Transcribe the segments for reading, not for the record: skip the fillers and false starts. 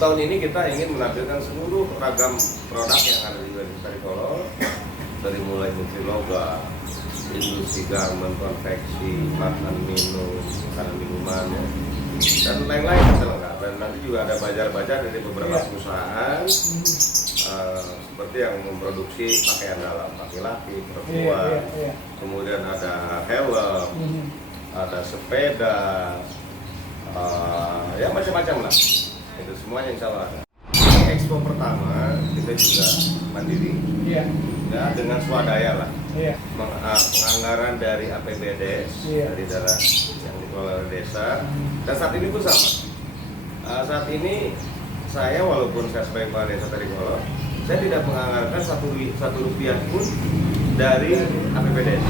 tahun ini kita ingin menampilkan seluruh ragam produk yang ada di wilayah Tarikolot, dari mulai industri logam, industri garment, konveksi, makan minum, makanan minuman, ya, dan lain-lain lengkap. Dan nanti juga ada bajar-bajar dari beberapa perusahaan seperti yang memproduksi pakaian dalam laki-laki, perempuan, kemudian ada helm, ada sepeda, ya macam-macam lah. Itu semuanya insya Allah ada. Expo pertama kita juga mandiri, ya dengan swadaya lah. Penganggaran dari APBDes, dari dana yang dikelola oleh desa. Dan saat ini pun sama. Saat ini saya walaupun saya sebagai kepala desa Tarikolot, saya tidak menganggarkan satu rupiah pun dari APBDes.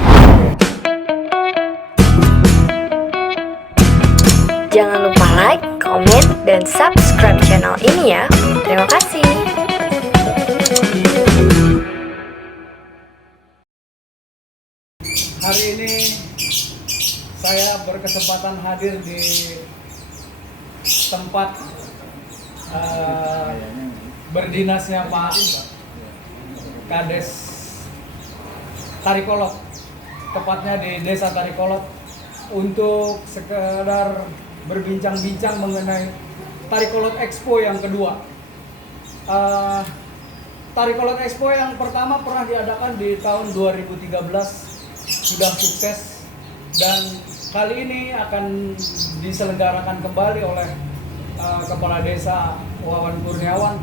Jangan lupa like, komen, dan subscribe channel ini ya. Terima kasih. Hari ini saya berkesempatan hadir di tempat berdinasnya Pak Kades Tarikolot, tepatnya di Desa Tarikolot, untuk sekedar berbincang-bincang mengenai Tarikolot Expo yang kedua. Tarikolot Expo yang pertama pernah diadakan di tahun 2013, sudah sukses, dan kali ini akan diselenggarakan kembali oleh Kepala Desa Wawan Kurniawan,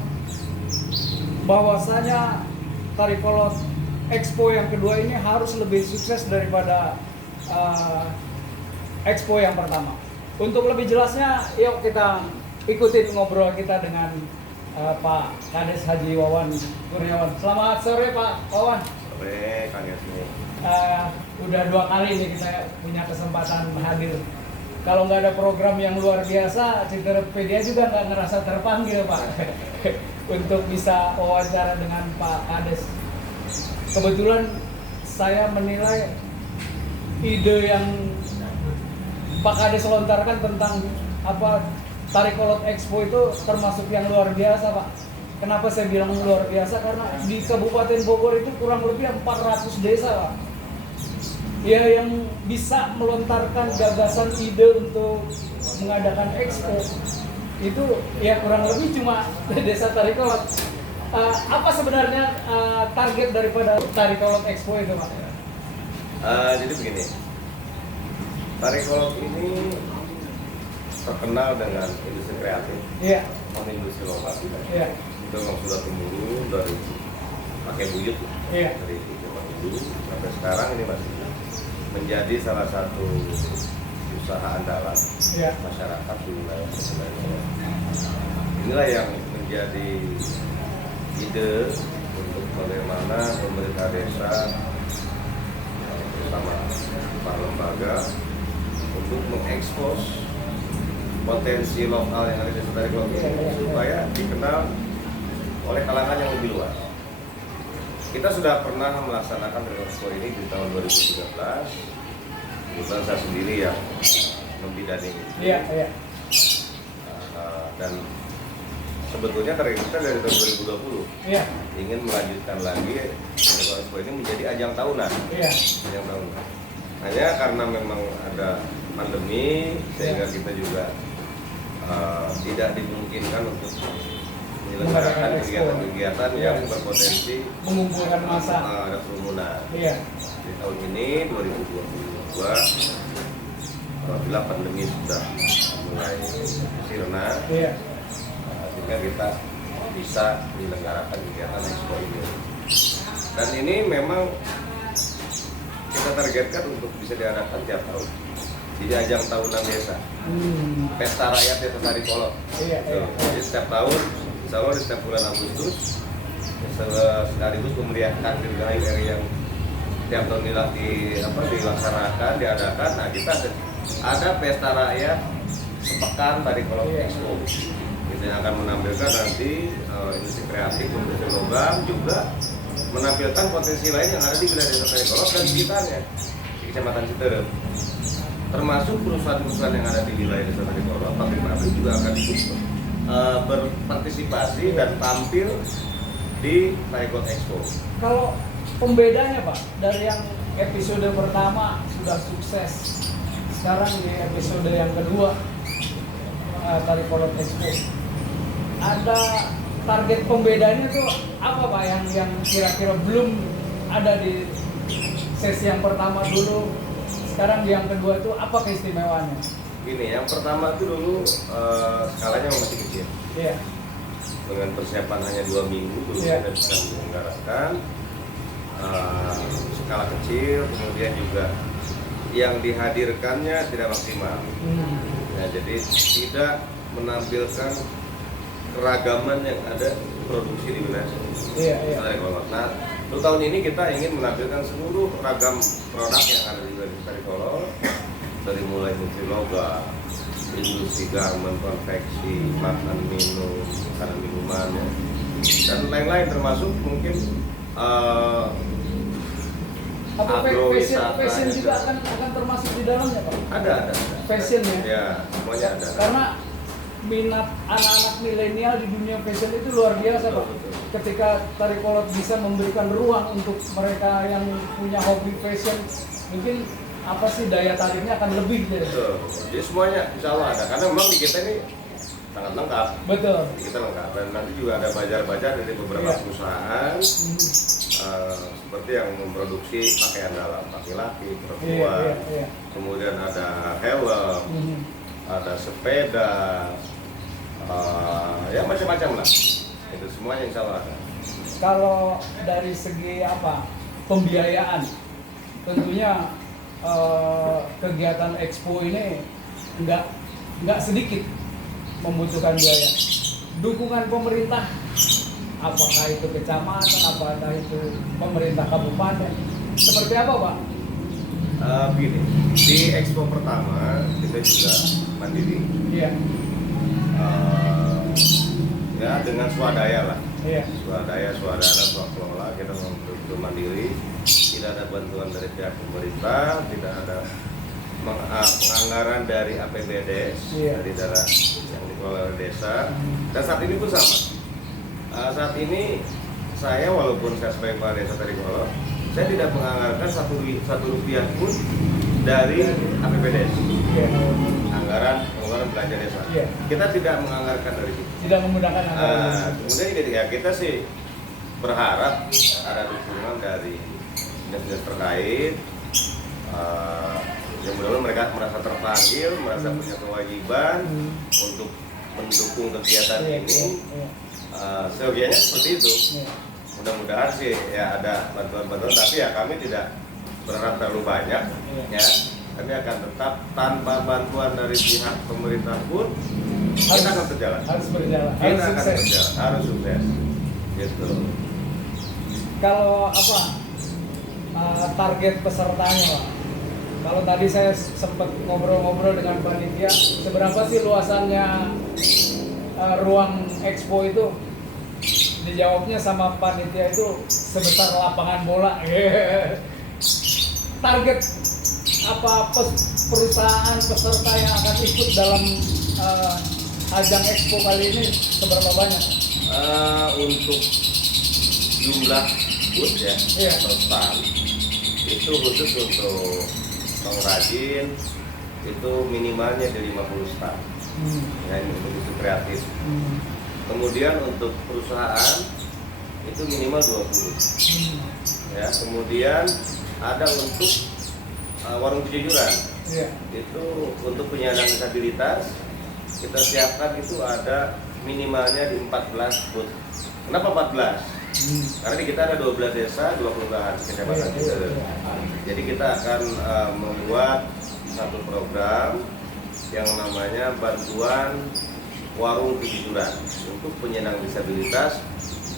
bahwasanya Tarikolot Expo yang kedua ini harus lebih sukses daripada Expo yang pertama. Untuk lebih jelasnya, yuk kita ikutin ngobrol kita dengan Pak Kades Haji Wawan Kurniawan. Selamat sore Pak Wawan. Sore Kang Yasmi. Udah 2 kali nih kita punya kesempatan hadir. Kalau nggak ada program yang luar biasa, Citerpedia juga nggak ngerasa terpanggil Pak untuk bisa wawancara dengan Pak Kades. Kebetulan saya menilai ide yang Pak Kades lontarkan tentang Tarikolot Expo itu termasuk yang luar biasa Pak. Kenapa saya bilang luar biasa? Karena di Kabupaten Bogor itu kurang lebih 400 desa Pak, ya, yang bisa melontarkan gagasan ide untuk mengadakan expo. Itu ya kurang lebih cuma Desa Tarikolot. Apa sebenarnya target daripada Tarikolot Expo itu Pak? Jadi begini, Tarikolot ini terkenal dengan industri kreatif, industri lokal. Itu memang sudah temurun dari pakai buyut, dari zaman dulu sampai sekarang ini masih menjadi salah satu usaha andalan masyarakat di wilayah Tarikolot. Inilah yang menjadi ide untuk bagaimana pemerintah desa bersama para lembaga untuk mengekspos potensi lokal yang ada di Desa Tarikolot ini supaya dikenal oleh kalangan yang lebih luas. Kita sudah pernah melaksanakan Expo ini di tahun 2013. Kebetulan saya sendiri yang membidani itu. Dan sebetulnya target kita dari tahun 2020 ingin melanjutkan lagi Expo ini menjadi ajang tahunan. Ajang tahunan. Hanya karena memang ada pandemi sehingga kita juga tidak dimungkinkan untuk menyelenggarakan kegiatan-kegiatan yang berpotensi mengumpulkan massa, ada kerumunan. Di tahun ini 2022, apabila pandemi sudah mulai sirna, sehingga kita bisa menyelenggarakan kegiatan Expo ini. Dan ini memang kita targetkan untuk bisa diadakan tiap tahun. Jadi ajang tahunan desa, pesta rakyat Desa Tarikolot. Jadi setiap tahun, insya Allah di setiap bulan Agustus, sekaligus memeriahkan dirgahayu yang tiap tahun dilaksanakan, diadakan. Nah, kita ada pesta rakyat sepekan Tarikolot Expo. Kita akan menampilkan nanti industri kreatif, industri logam, juga menampilkan potensi lain yang ada di wilayah Desa Tarikolot dan sekitarnya, di Kecamatan Citerep. Termasuk perusahaan-perusahaan yang ada di wilayah Desa Tarikolot, pabrik-pabrik juga akan ikut berpartisipasi dan tampil di Tarikot Expo. Kalau pembedanya Pak, dari yang episode pertama sudah sukses, sekarang di episode yang kedua Tarikot Expo, ada target pembedanya tuh apa Pak yang kira-kira belum ada di sesi yang pertama dulu, sekarang di yang kedua itu apa keistimewaannya? Gini, yang pertama itu dulu skalanya masih kecil. Iya. Dengan persiapan hanya 2 minggu dulu kita bisa menyelenggarakan skala kecil, kemudian juga yang dihadirkannya tidak maksimal. Ya, jadi tidak menampilkan keragaman yang ada produksi di wilayah. Iya. Nah, untuk tahun ini kita ingin menampilkan seluruh ragam produk yang ada di wilayah Tarikolot, dari mulai industri logam, industri garment, konveksi, makan minum, makanan minuman, ya, dan lain-lain, termasuk mungkin agrowisata. Fashion juga akan termasuk di dalamnya Pak? Ada. Fashion ya? Ya, semuanya ada. Karena minat anak-anak milenial di dunia fashion itu luar biasa Pak. Betul. Ketika Tarikolot bisa memberikan ruang untuk mereka yang punya hobi fashion, mungkin apa sih daya tariknya akan lebih gitu. Betul. Jadi semuanya insya Allah ada. Karena memang di kita ini sangat lengkap. Betul. Di kita lengkap. Dan nanti juga ada bajar-bajar dari beberapa perusahaan seperti yang memproduksi pakaian dalam laki-laki, perempuan. Iya. Kemudian ada helm, ada sepeda, ya macam-macam lah. Itu semuanya insya Allah ada. Kalau dari segi apa pembiayaan, tentunya kegiatan expo ini nggak sedikit membutuhkan biaya. Dukungan pemerintah, apakah itu kecamatan, apakah itu pemerintah kabupaten, seperti apa Pak? Begini, di expo pertama kita juga mandiri. Iya. Ya dengan swadaya lah. Iya. Swadaya, swakelola, kita betul mandiri. Tidak ada bantuan dari pihak pemerintah, tidak ada penganggaran dari APBD, dari dana yang dikelola oleh desa. Dan saat ini pun sama. Saat ini saya walaupun saya sebagai kepala desa Tarikolot, saya tidak menganggarkan satu rupiah pun dari APBD. Anggaran belanja desa. Kita tidak menganggarkan dari situ. Tidak menggunakan anggaran. Kemudian kita sih berharap ada dukungan dari dinas-dinas terkait. Yang mudah-mudahan mereka merasa terpanggil, merasa punya kewajiban untuk mendukung kegiatan ini. Seyogianya seperti itu. Mudah-mudahan sih ya ada bantuan-bantuan, tapi ya kami tidak berharap terlalu banyak. Ya, kami akan tetap tanpa bantuan dari pihak pemerintah pun kita akan berjalan. Harus berjalan. Kita akan berjalan. Harus sukses. Gitu. Kalau apa target pesertanya Pak? Kalau tadi saya sempat ngobrol-ngobrol dengan panitia, seberapa sih luasannya ruang expo itu? Dijawabnya sama panitia itu sebesar lapangan bola. Target apa perusahaan peserta yang akan ikut dalam ajang expo kali ini seberapa banyak? Untuk jumlah booth ya, atau stand itu khusus untuk pengrajin itu minimalnya dari 50 stand. Ya, ini untuk industri kreatif. Kemudian untuk perusahaan itu minimal 20. Ya, kemudian ada untuk warung kejujuran. Itu untuk penyandang disabilitas kita siapkan itu ada minimalnya di 14 booth. Kenapa 14? Karena di kita ada 12 desa, 2 kelurahan kecamatan gitu. Jadi kita akan membuat satu program yang namanya bantuan warung kejujuran untuk penyandang disabilitas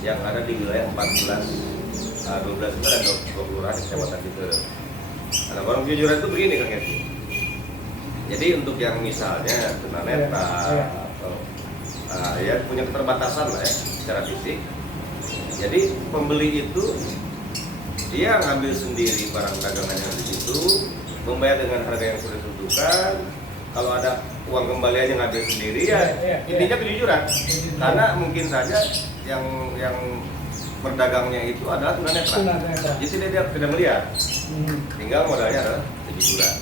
yang ada di wilayah 12 itu ada 2 kelurahan kecamatan gitu. Nah, warung kejujuran itu begini Kang Yeti. Jadi untuk yang misalnya tunanetra atau ya punya keterbatasan lah ya secara fisik. Jadi pembeli itu dia ngambil sendiri barang dagangannya di situ, membayar dengan harga yang sudah ditentukan. Kalau ada uang kembaliannya ngambil sendiri ya, intinya kejujuran. Karena mungkin saja yang berdagangnya itu adalah tunanetra. Jadi dia tidak melihat, tinggal modalnya adalah kejujuran.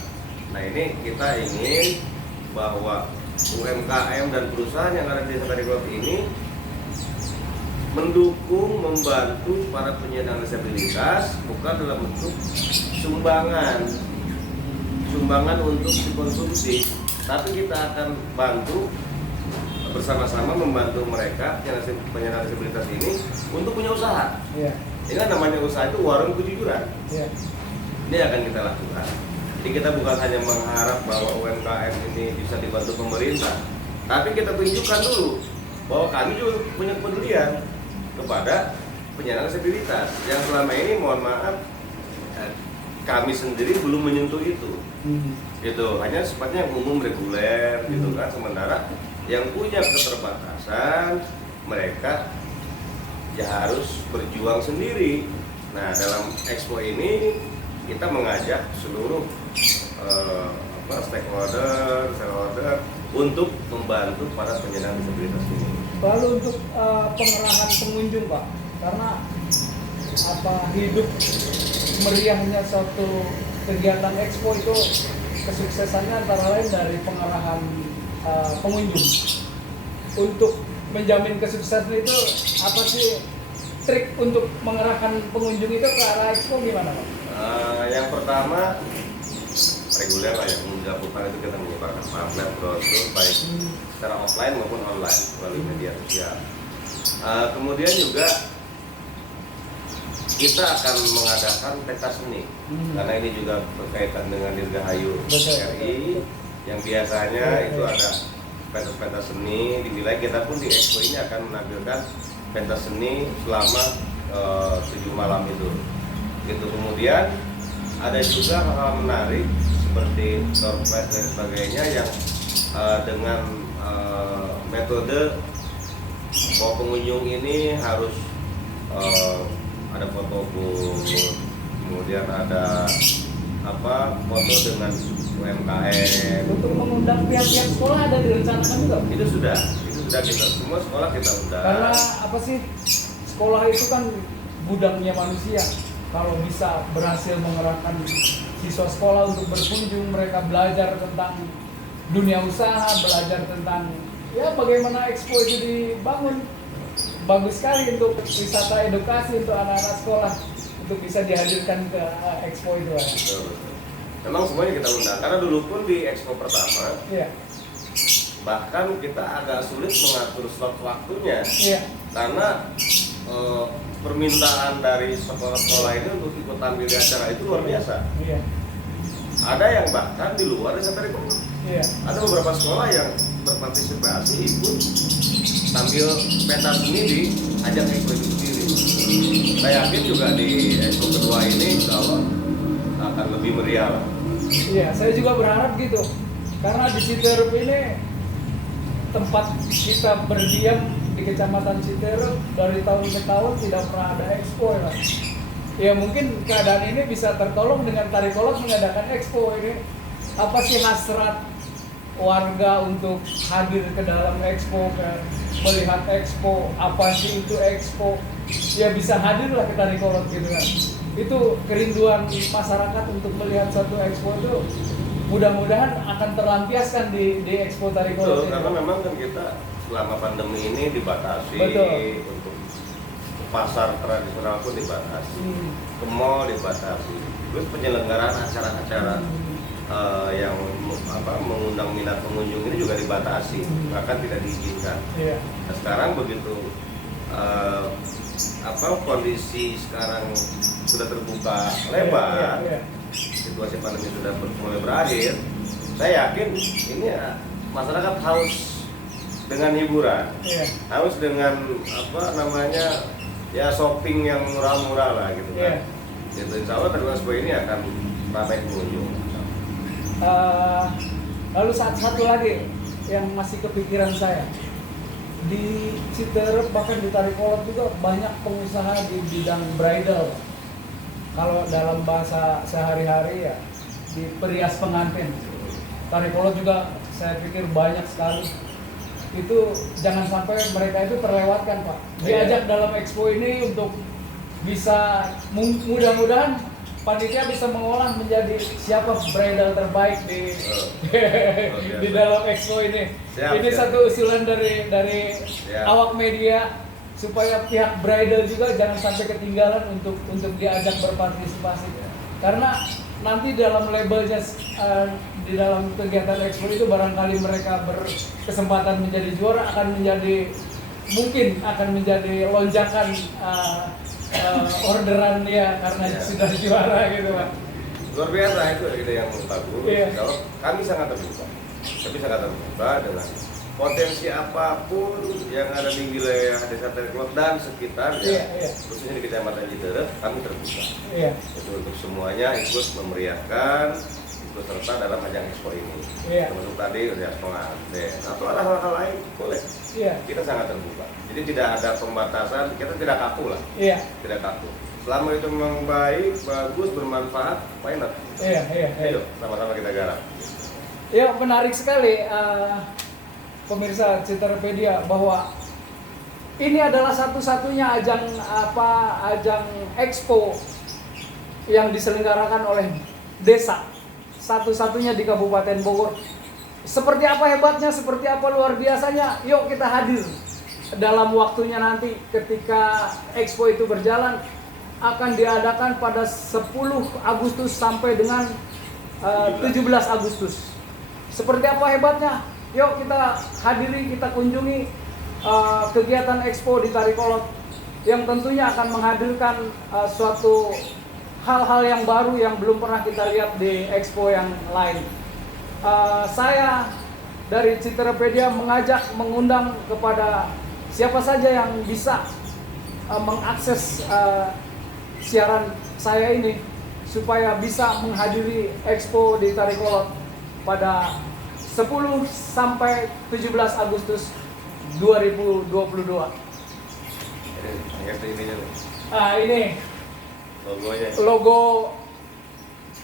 Nah ini kita ingin bahwa UMKM dan perusahaan yang ada di Desa Tarikolot ini mendukung, membantu para penyandang disabilitas bukan dalam bentuk sumbangan untuk dikonsumsi, tapi kita akan bantu bersama-sama membantu mereka penyandang disabilitas ini untuk punya usaha. Ini namanya usaha itu warung kejujuran. Ini akan kita lakukan. Jadi kita bukan hanya mengharap bahwa UMKM ini bisa dibantu pemerintah, tapi kita tunjukkan dulu bahwa kami juga punya kepedulian kepada penyandang disabilitas yang selama ini mohon maaf kami sendiri belum menyentuh itu. Gitu, hanya sifatnya yang umum reguler gitu kan, sementara yang punya keterbatasan mereka ya harus berjuang sendiri. Nah, dalam expo ini kita mengajak seluruh stakeholder untuk membantu para penyandang disabilitas ini. Lalu untuk pengerahan pengunjung Pak, karena hidup meriahnya suatu kegiatan expo itu kesuksesannya antara lain dari pengarahan pengunjung. Untuk menjamin kesuksesan itu apa sih trik untuk mengerahkan pengunjung itu ke arah expo gimana Pak? Yang pertama reguler lah, yang dilakukan itu kita menyebarkan pamflet, brosur baik secara offline maupun online melalui media sosial. Kemudian juga kita akan mengadakan pentas seni karena ini juga berkaitan dengan Dirgahayu RI yang biasanya itu ada pentas seni di wilayah kita pun di expo ini akan menampilkan pentas seni selama 7 malam itu. Gitu. Kemudian ada juga hal-hal menarik seperti door prize dan sebagainya yang dengan metode bahwa pengunjung ini harus ada foto booth, kemudian ada foto dengan UMKM. Untuk mengundang pihak-pihak sekolah ada direncanakan juga? Itu sudah kita semua sekolah kita undang. Karena sekolah itu kan gudangnya manusia. Kalau bisa berhasil mengerahkan siswa sekolah untuk berkunjung, mereka belajar tentang dunia usaha, belajar tentang bagaimana expo itu dibangun. Bagus sekali untuk wisata edukasi untuk anak-anak sekolah untuk bisa dihadirkan ke expo itu. Betul. Memang semuanya kita undang karena dulu pun di expo pertama bahkan kita agak sulit mengatur slot waktunya karena permintaan dari sekolah-sekolah ini untuk ikut tampil di acara itu luar biasa. Ada yang bahkan di luar Desa Tarikolot. Ada beberapa sekolah yang berpartisipasi ikut tampil pentas ini di ajang expo itu sendiri. Saya yakin juga di expo kedua ini insya Allah akan lebih meriah lah. Iya, saya juga berharap gitu. Karena di Citerup ini tempat kita berdiam di Kecamatan Citerup dari tahun ke tahun tidak pernah ada expo ya. Ya mungkin keadaan ini bisa tertolong dengan Tarikolot mengadakan expo ini. Apa sih hasrat warga untuk hadir ke dalam expo, melihat expo, apa sih itu expo, ya bisa hadirlah ke Tarikolot gitu kan. Itu kerinduan masyarakat untuk melihat satu expo itu mudah-mudahan akan terlampiaskan di expo Tarikolot ini. Karena memang kan kita selama pandemi ini dibatasi. Untuk pasar tradisional pun dibatasi, ke mall dibatasi, terus penyelenggaraan acara-acara yang mengundang minat pengunjung ini juga dibatasi, bahkan tidak diizinkan. Nah, sekarang begitu kondisi sekarang sudah terbuka lebar, situasi pandemi sudah mulai berakhir, saya yakin ini masyarakat haus dengan hiburan, haus dengan shopping yang murah-murah lah gitu kan. Gitu, insya Allah Tarikolot ini akan ramai pengunjung. Lalu satu lagi yang masih kepikiran saya, di Citerup bahkan di Tarikolot juga banyak pengusaha di bidang bridal. Kalau dalam bahasa sehari-hari ya di perias pengantin. Tarikolot juga saya pikir banyak sekali. Itu jangan sampai mereka itu terlewatkan, Pak. Diajak dalam expo ini untuk bisa mudah-mudahan panitia bisa mengolah menjadi siapa bridal terbaik di dalam expo ini. Ini satu usulan dari awak media supaya pihak bridal juga jangan sampai ketinggalan untuk diajak berpartisipasi. Karena nanti dalam labelnya di dalam kegiatan expo itu barangkali mereka berkesempatan menjadi juara mungkin akan menjadi lonjakan orderan dia karena sudah juara gitu, Pak. Luar biasa, itu ide yang bagus. Kalau kami sangat terbuka dengan potensi apapun yang ada di wilayah Desa Tarikolot dan sekitarnya, khususnya di Kecamatan Citeureup, kami terbuka. Itu untuk semuanya ikut memeriahkan, ikut serta dalam ajang expo ini. Termasuk tadi rias pengantin atau hal-hal lain boleh. Kita sangat terbuka. Jadi tidak ada pembatasan, kita tidak kaku lah. Tidak kaku. Selama itu memang baik, bagus, bermanfaat, why not? Ayo, sama-sama kita garap. Ya, menarik sekali. Pemirsa Citerepedia, bahwa ini adalah satu-satunya ajang expo yang diselenggarakan oleh desa, satu-satunya di Kabupaten Bogor. Seperti apa hebatnya, seperti apa luar biasanya, yuk kita hadir dalam waktunya nanti ketika expo itu berjalan. Akan diadakan pada 10 Agustus sampai dengan 17 Agustus. Seperti apa hebatnya? Yuk kita hadiri, kita kunjungi kegiatan expo di Tarikolot yang tentunya akan menghadirkan suatu hal-hal yang baru yang belum pernah kita lihat di expo yang lain. Saya dari Citerepedia mengundang kepada siapa saja yang bisa mengakses siaran saya ini supaya bisa menghadiri expo di Tarikolot pada 10 sampai 17 Agustus 2022. Ini logonya. Logo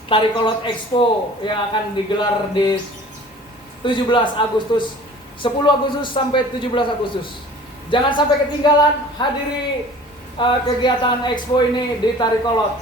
Tarikolot Expo yang akan digelar di 17 Agustus, 10 Agustus sampai 17 Agustus. Jangan sampai ketinggalan hadiri kegiatan Expo ini di Tarikolot.